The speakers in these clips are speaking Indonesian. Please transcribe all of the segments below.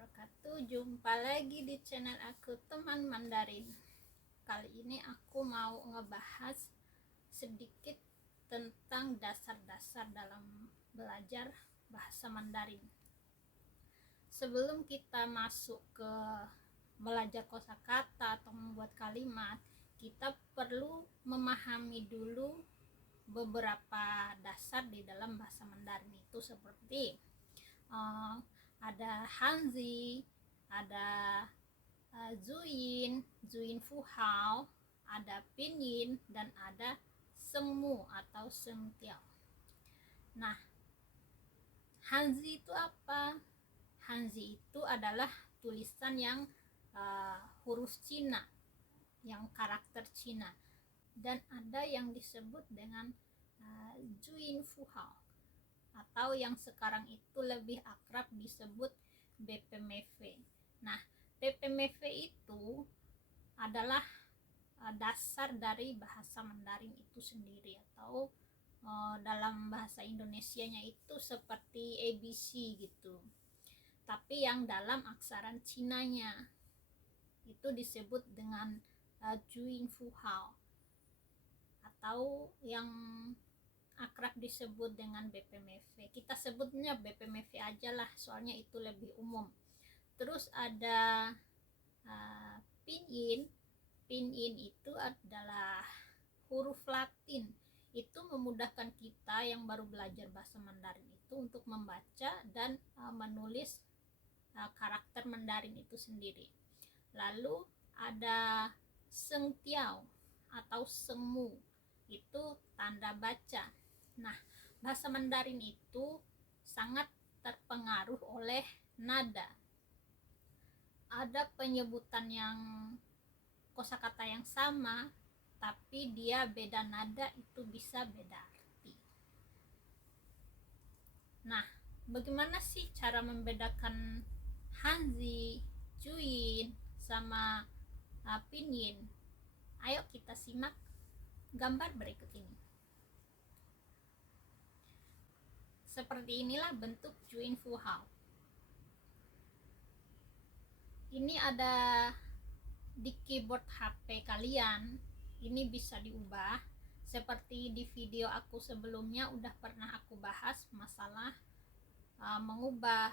wabarakatuh. Jumpa lagi di channel aku, Teman Mandarin. Kali ini aku mau ngebahas sedikit tentang dasar-dasar dalam belajar bahasa Mandarin. Sebelum kita masuk ke belajar kosakata atau membuat kalimat, kita perlu memahami dulu beberapa dasar di dalam bahasa Mandarin itu, seperti ada Hanzi, ada Zuyin, Zuyin Fuhao, ada Pinyin, dan ada Sengmu atau Sengtiao. Nah, Hanzi itu apa? Hanzi itu adalah tulisan yang huruf Cina, yang karakter Cina, dan ada yang disebut dengan Zuyin Fuhao, atau yang sekarang itu lebih akrab disebut BPMV. Nah, BPMV itu adalah dasar dari bahasa Mandarin itu sendiri, atau dalam bahasa Indonesianya itu seperti ABC gitu. Tapi yang dalam aksaran Cinanya itu disebut dengan Juin Fuhao, atau yang akrab disebut dengan BPMV. Kita sebutnya BPMV aja lah, soalnya itu lebih umum. Terus ada Pinyin. Pinyin itu adalah huruf Latin. Itu memudahkan kita yang baru belajar bahasa Mandarin itu untuk membaca dan menulis karakter Mandarin itu sendiri. Lalu ada Sengtiao atau Sengmu, itu tanda baca. Nah, bahasa Mandarin itu sangat terpengaruh oleh nada. Ada penyebutan yang kosakata yang sama, tapi dia beda nada, itu bisa beda arti. Nah, bagaimana sih cara membedakan Hanzi, Juyin, sama Pinyin? Ayo kita simak gambar berikut ini. Seperti inilah bentuk Juin Fuhao. Ini ada di keyboard HP kalian. Ini bisa diubah. Seperti di video aku sebelumnya udah pernah aku bahas masalah mengubah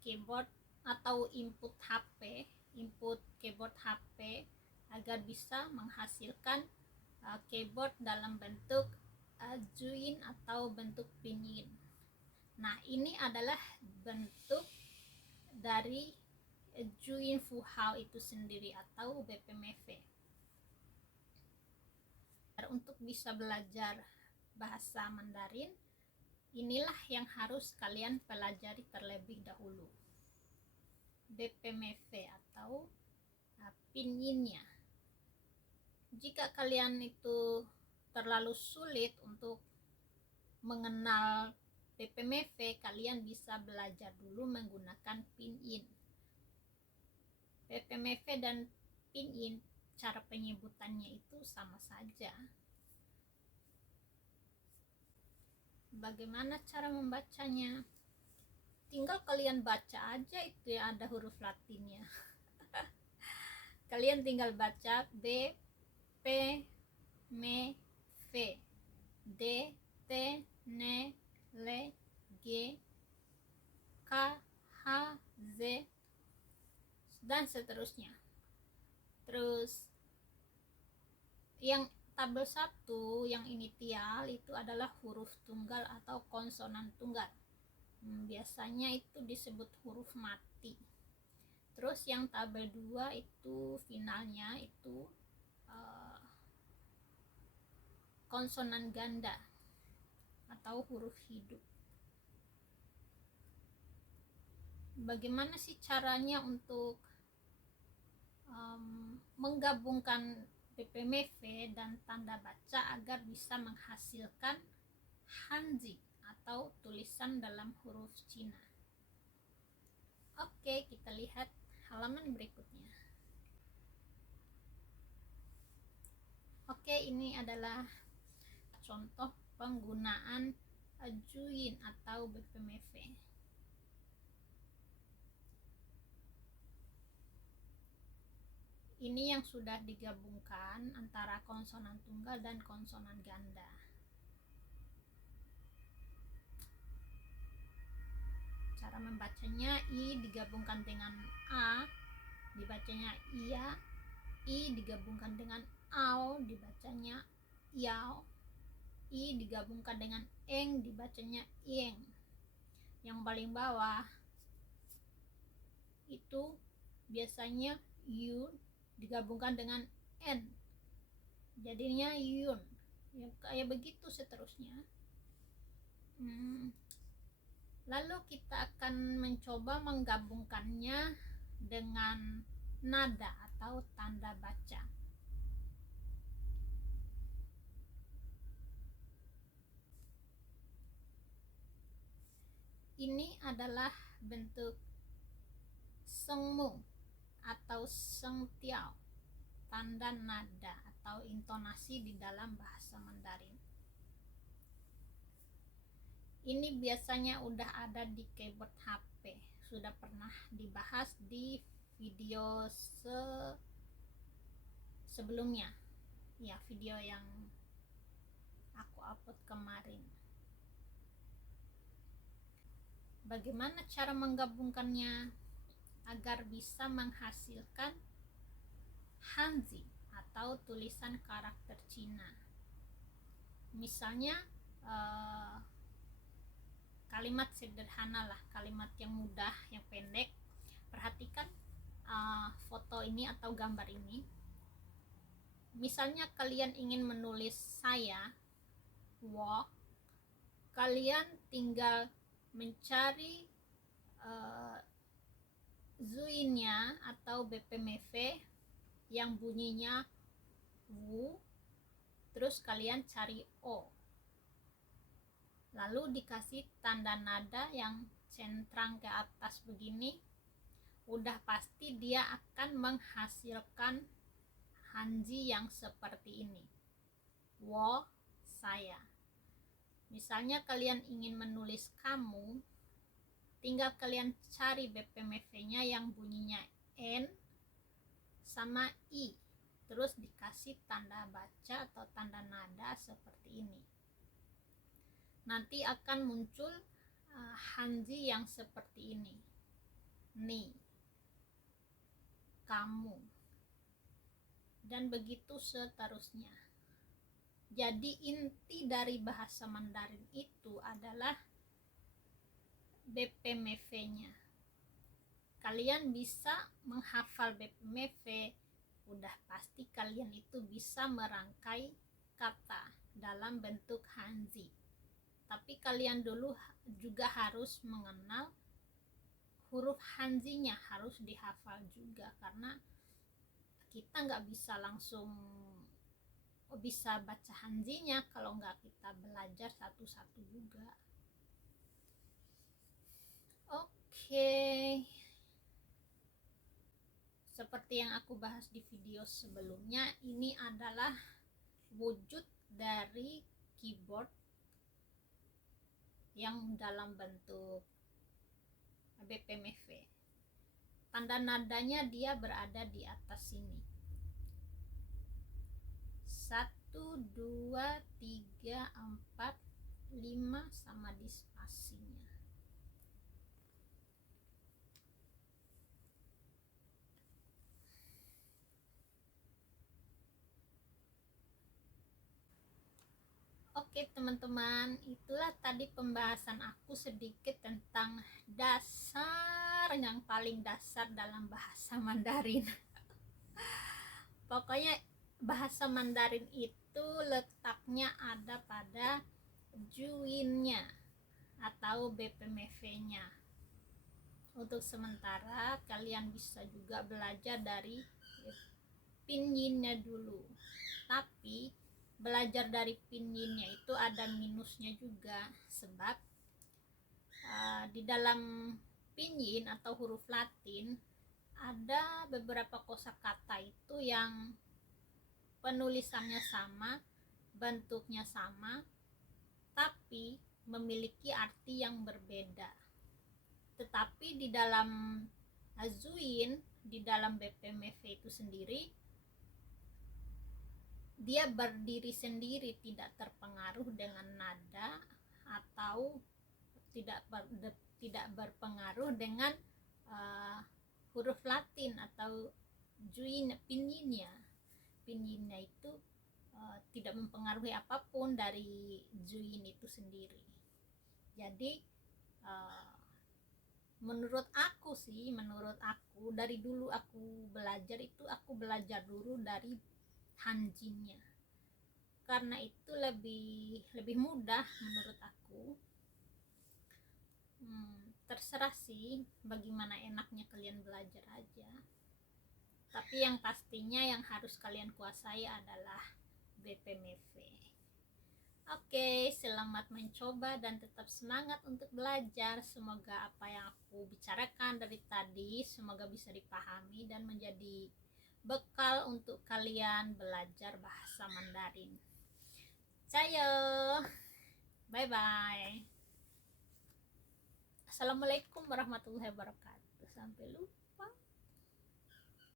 keyboard atau input HP, input keyboard HP agar bisa menghasilkan keyboard dalam bentuk Juin atau bentuk Pinyin. Nah, ini adalah bentuk dari Juin Fuhao itu sendiri atau BPMV. Untuk bisa belajar bahasa Mandarin, inilah yang harus kalian pelajari terlebih dahulu, BPMV atau Pinyinnya. Jika kalian itu terlalu sulit untuk mengenal BPMV, kalian bisa belajar dulu menggunakan Pinyin. BPMV dan Pinyin, cara penyebutannya itu sama saja. Bagaimana cara membacanya? Tinggal kalian baca aja, itu ya, ada huruf Latinnya. Kalian tinggal baca B, P, M, V, D, T, N, L, G, K, H, Z, dan seterusnya. Terus yang tabel 1, yang initial itu adalah huruf tunggal atau konsonan tunggal. Biasanya itu disebut huruf mati. Terus yang tabel 2 itu finalnya itu konsonan ganda atau huruf hidup. Bagaimana sih caranya untuk menggabungkan BPMV dan tanda baca agar bisa menghasilkan Hanzi atau tulisan dalam huruf Cina? Oke, kita lihat halaman berikutnya. Oke, ini adalah contoh penggunaan Juin atau BPMV. Ini yang sudah digabungkan antara konsonan tunggal dan konsonan ganda. Cara membacanya, I digabungkan dengan A dibacanya iya, I digabungkan dengan ao dibacanya yao, I digabungkan dengan eng dibacanya ieng. Yang paling bawah itu biasanya yun digabungkan dengan n jadinya yun, ya kayak begitu seterusnya. Lalu kita akan mencoba menggabungkannya dengan nada atau tanda baca. Ini adalah bentuk sengmu atau sengtiao, tanda nada atau intonasi di dalam bahasa Mandarin. Ini biasanya udah ada di keyboard HP, sudah pernah dibahas di video sebelumnya, ya video yang aku upload kemarin. Bagaimana cara menggabungkannya agar bisa menghasilkan Hanzi atau tulisan karakter Cina? Misalnya kalimat sederhana lah, kalimat yang mudah, yang pendek. Perhatikan foto ini atau gambar ini. Misalnya kalian ingin menulis saya, wo, kalian tinggal mencari zuinnya atau BPMV yang bunyinya wu, terus kalian cari o, lalu dikasih tanda nada yang centrang ke atas begini, udah pasti dia akan menghasilkan Hanzi yang seperti ini, wo, saya. Misalnya kalian ingin menulis kamu, tinggal kalian cari BPMV-nya yang bunyinya N sama I, terus dikasih tanda baca atau tanda nada seperti ini. Nanti akan muncul Hanzi yang seperti ini, ni, kamu, dan begitu seterusnya. Jadi inti dari bahasa Mandarin itu adalah BPMV-nya. Kalian bisa menghafal BPMV, udah pasti kalian itu bisa merangkai kata dalam bentuk Hanzi. Tapi kalian dulu juga harus mengenal huruf Hanzinya, harus dihafal juga, karena kita nggak bisa langsung bisa baca Hanzinya kalau nggak kita belajar satu-satu juga. Oke. Seperti yang aku bahas di video sebelumnya, ini adalah wujud dari keyboard yang dalam bentuk BPMV. Tanda nadanya dia berada di atas sini. 1, 2, 3, 4, 5 sama di spasinya. Oke teman-teman, itulah tadi pembahasan aku sedikit tentang dasar yang paling dasar dalam bahasa Mandarin. Pokoknya bahasa Mandarin itu letaknya ada pada juinnya atau BPMV-nya. Untuk sementara kalian bisa juga belajar dari pinyin-nya dulu. Tapi belajar dari pinyin-nya itu ada minusnya juga, sebab di dalam pinyin atau huruf Latin ada beberapa kosakata itu yang penulisannya sama, bentuknya sama, tapi memiliki arti yang berbeda. Tetapi di dalam Zuin di dalam BPMV itu sendiri, dia berdiri sendiri, tidak terpengaruh dengan nada atau tidak berpengaruh dengan huruf Latin atau pinyin. Pinyinnya itu tidak mempengaruhi apapun dari juin itu sendiri. Jadi menurut aku dari dulu aku belajar itu, aku belajar dulu dari hanjinnya, karena itu lebih mudah menurut aku. Terserah sih bagaimana enaknya kalian belajar aja, tapi yang pastinya yang harus kalian kuasai adalah BPMV. Oke, selamat mencoba dan tetap semangat untuk belajar. Semoga apa yang aku bicarakan dari tadi semoga bisa dipahami dan menjadi bekal untuk kalian belajar bahasa Mandarin. Ciao, bye bye. Assalamualaikum warahmatullahi wabarakatuh. Sampai lupa.